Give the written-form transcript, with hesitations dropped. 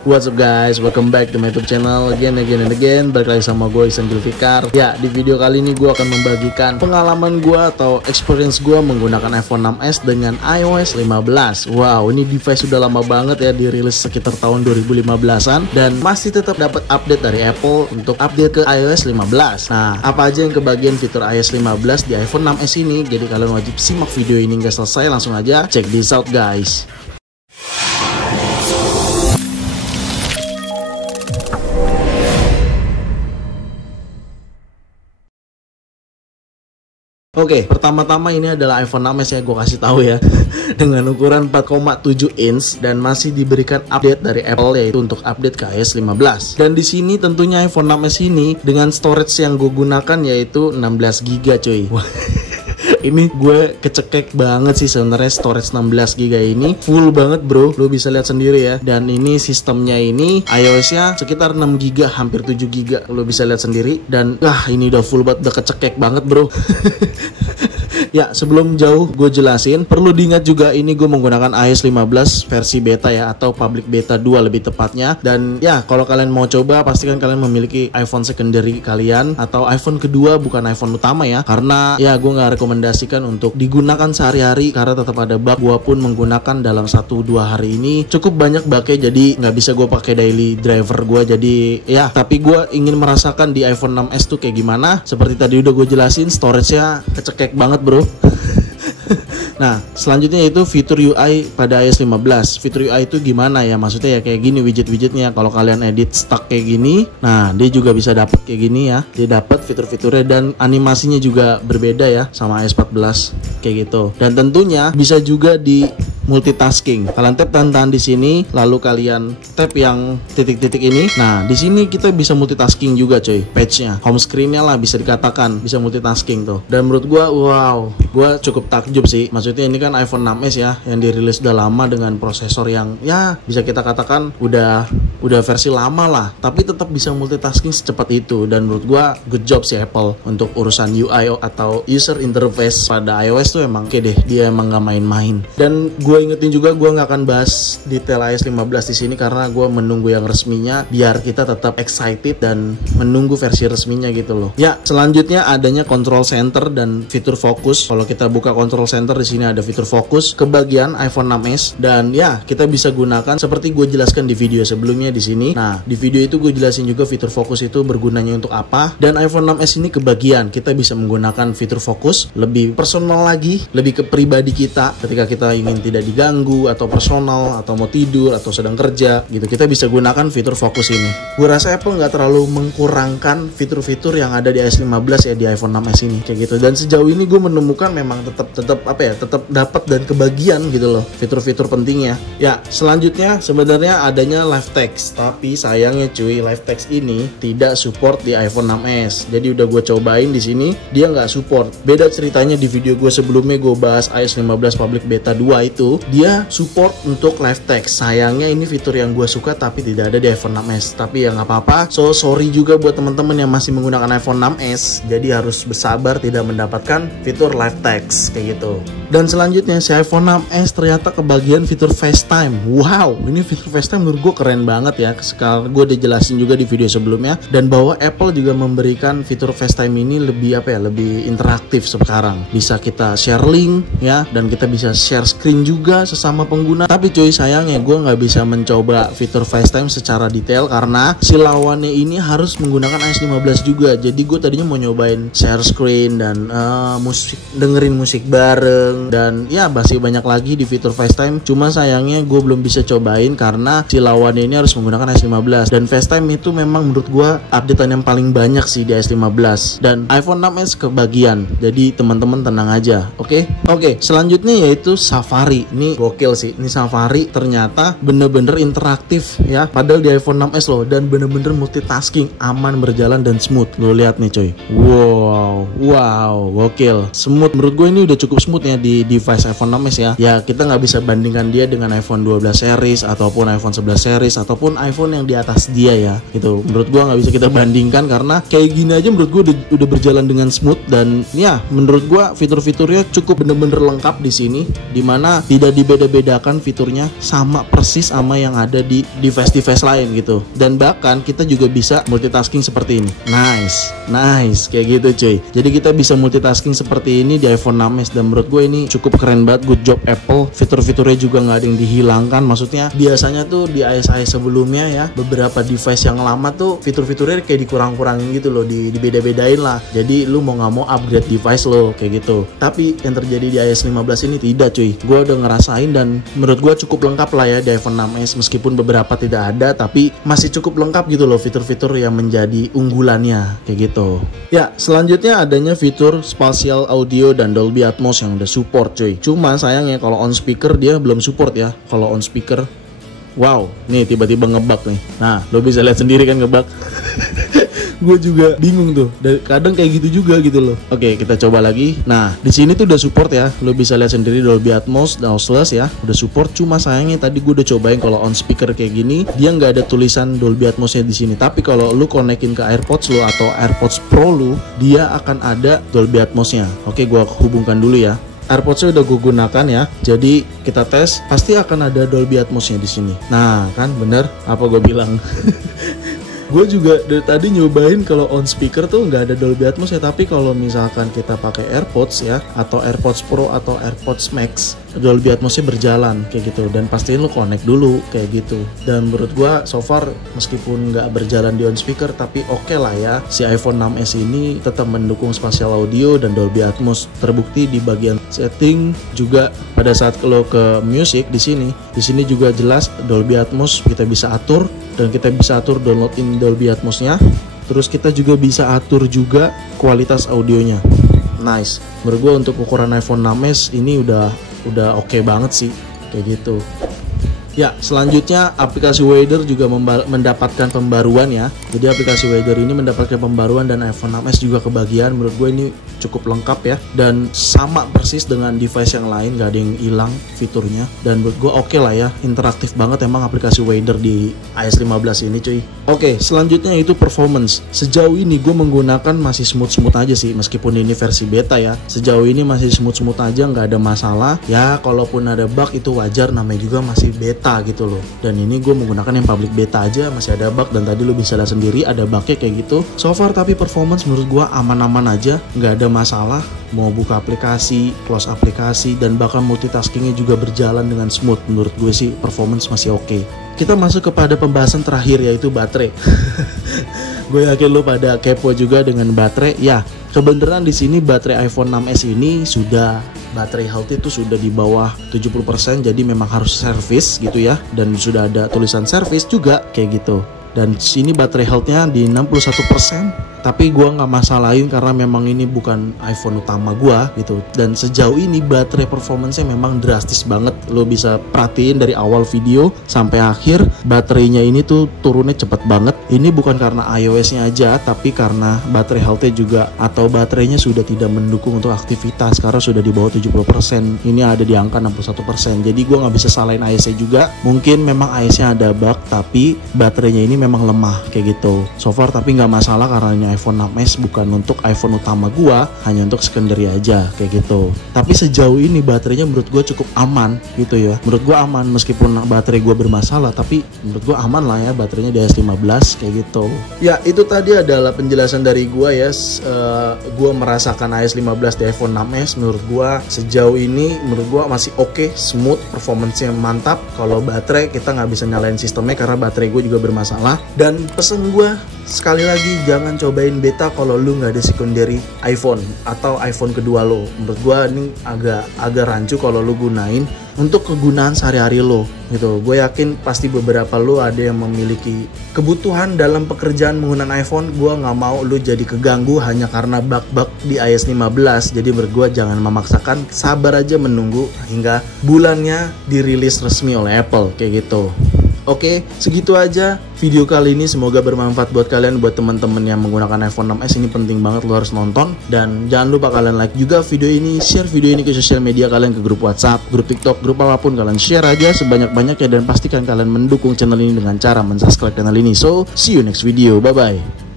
What's up guys, welcome back to my YouTube channel again. Balik lagi sama gue Ihsan Zulfikar. Ya, di video kali ini gue akan membagikan pengalaman gue atau experience gue menggunakan iPhone 6s dengan iOS 15. Wow, ini device sudah lama banget ya, dirilis sekitar tahun 2015an dan masih tetap dapat update dari Apple untuk update ke iOS 15. Nah, apa aja yang kebagian fitur iOS 15 di iPhone 6s ini? Jadi kalian wajib simak video ini hingga selesai. Langsung aja check this out guys. Oke, pertama-tama ini adalah iPhone 6s ya, gue kasih tahu ya. Dengan ukuran 4,7 inch dan masih diberikan update dari Apple, yaitu untuk update ke iOS 15. Dan di sini tentunya iPhone 6s ini dengan storage yang gue gunakan yaitu 16GB cuy. Ini gue kecekek banget sih sebenarnya, storage 16GB ini full banget bro, lo bisa lihat sendiri ya. Dan ini sistemnya ini iOS-nya sekitar 6GB, hampir 7GB, lo bisa lihat sendiri. Dan ini udah full banget, udah kecekek banget bro. Ya, sebelum jauh gue jelasin, perlu diingat juga ini gue menggunakan iOS 15 versi beta ya, atau public beta 2 lebih tepatnya. Dan ya, kalau kalian mau coba, pastikan kalian memiliki iPhone secondary kalian atau iPhone kedua, bukan iPhone utama ya. Karena ya gue nggak rekomendasikan untuk digunakan sehari-hari karena tetap ada bug. Gue pun menggunakan dalam 1-2 hari ini cukup banyak bugnya, jadi nggak bisa gue pakai daily driver gue. Jadi ya, tapi gue ingin merasakan di iPhone 6s tuh kayak gimana. Seperti tadi udah gue jelasin, storage-nya kecekek banget bro. Nah, selanjutnya itu fitur UI pada iOS 15. Fitur UI itu gimana ya? Maksudnya ya kayak gini widget-widgetnya. Kalau kalian edit stuck kayak gini, nah dia juga bisa dapat kayak gini ya. Dia dapat fitur-fiturnya dan animasinya juga berbeda ya sama iOS 14 kayak gitu. Dan tentunya bisa juga di multitasking. Kalian tap tahan di sini, lalu kalian tap yang titik-titik ini. Nah, di sini kita bisa multitasking juga coy. Page-nya, home screen-nya lah bisa dikatakan bisa multitasking tuh. Dan menurut gua, wow, gua cukup takjub sih. Maksudnya ini kan iPhone 6s ya, yang dirilis udah lama dengan prosesor yang ya bisa kita katakan udah versi lama lah, tapi tetap bisa multitasking secepat itu. Dan menurut gua good job sih Apple untuk urusan UI atau user interface pada iOS tuh emang oke deh, dia emang gak main-main. Dan gue ingetin juga, gue nggak akan bahas detail iOS 15 di sini karena gue menunggu yang resminya biar kita tetap excited dan menunggu versi resminya gitu loh. Ya, selanjutnya adanya control center dan fitur fokus. Kalau kita buka control center, di sini ada fitur fokus ke bagian iPhone 6s dan ya kita bisa gunakan seperti gue jelaskan di video sebelumnya di sini. Nah, di video itu gue jelasin juga fitur fokus itu bergunanya untuk apa, dan iPhone 6s ini kebagian kita bisa menggunakan fitur fokus lebih personal lagi, lebih ke pribadi kita ketika kita ingin tidak diganggu atau personal atau mau tidur atau sedang kerja gitu, kita bisa gunakan fitur fokus ini. Gue rasa Apple nggak terlalu mengkurangkan fitur-fitur yang ada di iOS 15 ya di iPhone 6s ini kayak gitu. Dan sejauh ini gue menemukan memang tetap dapat dan kebagian gitu loh fitur-fitur pentingnya. Ya, selanjutnya sebenarnya adanya live text, tapi sayangnya cuy, live text ini tidak support di iPhone 6s. Jadi udah gue cobain di sini, dia nggak support. Beda ceritanya di video gue sebelumnya, gue bahas iOS 15 public beta 2 itu dia support untuk live text. Sayangnya ini fitur yang gue suka tapi tidak ada di iPhone 6s. Tapi ya nggak apa-apa. So sorry juga buat teman-teman yang masih menggunakan iPhone 6s. Jadi harus bersabar tidak mendapatkan fitur live text kayak gitu. Dan selanjutnya si iPhone 6s ternyata kebagian fitur FaceTime. Wow, ini fitur FaceTime menurut gue keren banget ya. Sekarang gue udah jelasin juga di video sebelumnya, dan bahwa Apple juga memberikan fitur FaceTime ini lebih lebih interaktif sekarang. Bisa kita share link ya, dan kita bisa share screen juga sesama pengguna. Tapi cuy, sayangnya gue nggak bisa mencoba fitur FaceTime secara detail karena si lawannya ini harus menggunakan iOS 15 juga. Jadi gue tadinya mau nyobain share screen dan dengerin musik bareng dan ya masih banyak lagi di fitur FaceTime. Cuma sayangnya gue belum bisa cobain karena si lawannya ini harus menggunakan iOS 15. Dan FaceTime itu memang menurut gue updatean yang paling banyak sih di iOS 15. Dan iPhone 6s kebagian. Jadi teman-teman tenang aja, oke? Oke, selanjutnya yaitu Safari. Ini gokil sih, ini Safari ternyata bener-bener interaktif ya, padahal di iPhone 6s loh, dan bener-bener multitasking, aman, berjalan dan smooth. Lo lihat nih coy, wow, gokil, smooth. Menurut gue ini udah cukup smooth ya di di device iPhone 6s ya kita nggak bisa bandingkan dia dengan iPhone 12 series ataupun iPhone 11 series ataupun iPhone yang di atas dia ya gitu. Menurut gua nggak bisa kita bandingkan karena kayak gini aja menurut gua udah berjalan dengan smooth. Dan ya menurut gua fitur-fiturnya cukup bener-bener lengkap di sini, dimana tidak dibeda-bedakan fiturnya, sama persis sama yang ada di device-device lain gitu. Dan bahkan kita juga bisa multitasking seperti ini. Nice kayak gitu cuy. Jadi kita bisa multitasking seperti ini di iPhone 6s dan menurut gue ini cukup keren banget. Good job Apple. Fitur-fiturnya juga nggak ada yang dihilangkan. Maksudnya biasanya tuh di iOS sebelumnya ya, beberapa device yang lama tuh fitur-fiturnya kayak dikurang-kurangin gitu loh, dibeda-bedain lah. Jadi lu mau nggak mau upgrade device lo kayak gitu. Tapi yang terjadi di iOS 15 ini tidak cuy. Gue udah ngerasain dan menurut gue cukup lengkap lah ya di iPhone 6s. Meskipun beberapa tidak ada, tapi masih cukup lengkap gitu loh fitur-fitur yang menjadi unggulannya kayak gitu. Ya, selanjutnya adanya fitur spatial audio dan Dolby Atmos yang udah support cuy. Cuma sayangnya kalau on speaker dia belum support ya. Kalau on speaker, wow, nih tiba-tiba ngebug nih. Nah, lo bisa lihat sendiri kan ngebug. Gue juga bingung tuh. Kadang kayak gitu juga gitu loh. Oke, kita coba lagi. Nah, di sini tuh udah support ya. Lo bisa lihat sendiri Dolby Atmos, lossless ya, udah support. Cuma sayangnya tadi gue udah cobain kalau on speaker kayak gini, dia nggak ada tulisan Dolby Atmosnya di sini. Tapi kalau lo konekin ke AirPods lo atau AirPods Pro lo, dia akan ada Dolby Atmosnya. Oke, gue hubungkan dulu ya. AirPods-nya udah gue gunakan ya. Jadi kita tes, pasti akan ada Dolby Atmosnya di sini. Nah, kan bener apa gue bilang? Gue juga dari tadi nyobain kalau on speaker tuh nggak ada Dolby Atmos ya, tapi kalau misalkan kita pakai AirPods ya, atau AirPods Pro atau AirPods Max, Dolby Atmosnya berjalan kayak gitu. Dan pastiin lo connect dulu kayak gitu. Dan menurut gue so far meskipun nggak berjalan di on speaker, tapi oke lah ya, si iPhone 6s ini tetap mendukung spatial audio dan Dolby Atmos. Terbukti di bagian setting juga pada saat lo ke music di sini juga jelas Dolby Atmos kita bisa atur. Dan kita bisa atur download in Dolby Atmosnya. Terus kita juga bisa atur juga kualitas audionya. Nice. Menurut gue untuk ukuran iPhone 6s ini udah oke banget sih kayak gitu. Ya, selanjutnya aplikasi Weather juga mendapatkan pembaruan ya. Jadi aplikasi Weather ini mendapatkan pembaruan dan iPhone 6s juga kebagian. Menurut gue ini cukup lengkap ya. Dan sama persis dengan device yang lain, gak ada yang hilang fiturnya. Dan menurut gue oke lah ya. Interaktif banget emang aplikasi Weather di iOS 15 ini cuy. Oke, selanjutnya itu performance. Sejauh ini gue menggunakan masih smooth-smooth aja sih. Meskipun ini versi beta ya. Sejauh ini masih smooth-smooth aja, gak ada masalah. Ya, kalaupun ada bug itu wajar, namanya juga masih beta gitu loh. Dan ini gue menggunakan yang public beta aja, masih ada bug. Dan tadi lo bisa lihat sendiri ada bugnya kayak gitu. So far tapi performance menurut gue aman-aman aja, nggak ada masalah. Mau buka aplikasi, close aplikasi, dan bahkan multitaskingnya juga berjalan dengan smooth. Menurut gue sih performance masih oke. Kita masuk kepada pembahasan terakhir yaitu baterai. Gue yakin lo pada kepo juga dengan baterai. Ya, kebenaran di sini baterai iPhone 6s ini sudah baterai health itu sudah di bawah 70%, jadi memang harus servis gitu ya. Dan sudah ada tulisan servis juga kayak gitu. Dan sini baterai health-nya di 61%. Tapi gue nggak masalahin karena memang ini bukan iPhone utama gue gitu. Dan sejauh ini baterai performance-nya memang drastis banget. Lo bisa perhatiin dari awal video sampai akhir, baterainya ini tuh turunnya cepet banget. Ini bukan karena iOS-nya aja, tapi karena baterai health-nya juga atau baterainya sudah tidak mendukung untuk aktivitas karena sudah di bawah 70%. Ini ada di angka 61%. Jadi gue nggak bisa salahin iOS-nya juga. Mungkin memang iOS-nya ada bug, tapi baterainya ini memang lemah kayak gitu. So far tapi nggak masalah karena ini iPhone 6s bukan untuk iPhone utama gua, hanya untuk secondary aja kayak gitu. Tapi sejauh ini baterainya menurut gua cukup aman gitu ya. Menurut gua aman meskipun baterai gua bermasalah, tapi menurut gua aman lah ya baterainya di S15 kayak gitu. Ya, itu tadi adalah penjelasan dari gua ya. Gua merasakan iOS 15 di iPhone 6s. Menurut gua sejauh ini menurut gua masih oke, smooth, performance-nya mantap. Kalau baterai kita nggak bisa nyalain sistemnya karena baterai gua juga bermasalah. Dan pesen gua sekali lagi, jangan cobain beta kalau lu nggak ada secondary iPhone atau iPhone kedua lo. Menurut gua ini agak rancu kalau lu gunain untuk kegunaan sehari-hari lo gitu. Gue yakin pasti beberapa lo ada yang memiliki kebutuhan dalam pekerjaan menggunakan iPhone. Gue nggak mau lu jadi keganggu hanya karena bug-bug di iOS 15. Jadi menurut gue jangan memaksakan, sabar aja menunggu hingga bulannya dirilis resmi oleh Apple kayak gitu. Oke, segitu aja video kali ini. Semoga bermanfaat buat kalian. Buat teman-teman yang menggunakan iPhone 6s ini penting banget, lo harus nonton. Dan jangan lupa kalian like juga video ini, share video ini ke sosial media kalian, ke grup WhatsApp, grup TikTok, grup apapun. Kalian share aja sebanyak-banyaknya dan pastikan kalian mendukung channel ini dengan cara mensubscribe channel ini. So, see you next video. Bye-bye.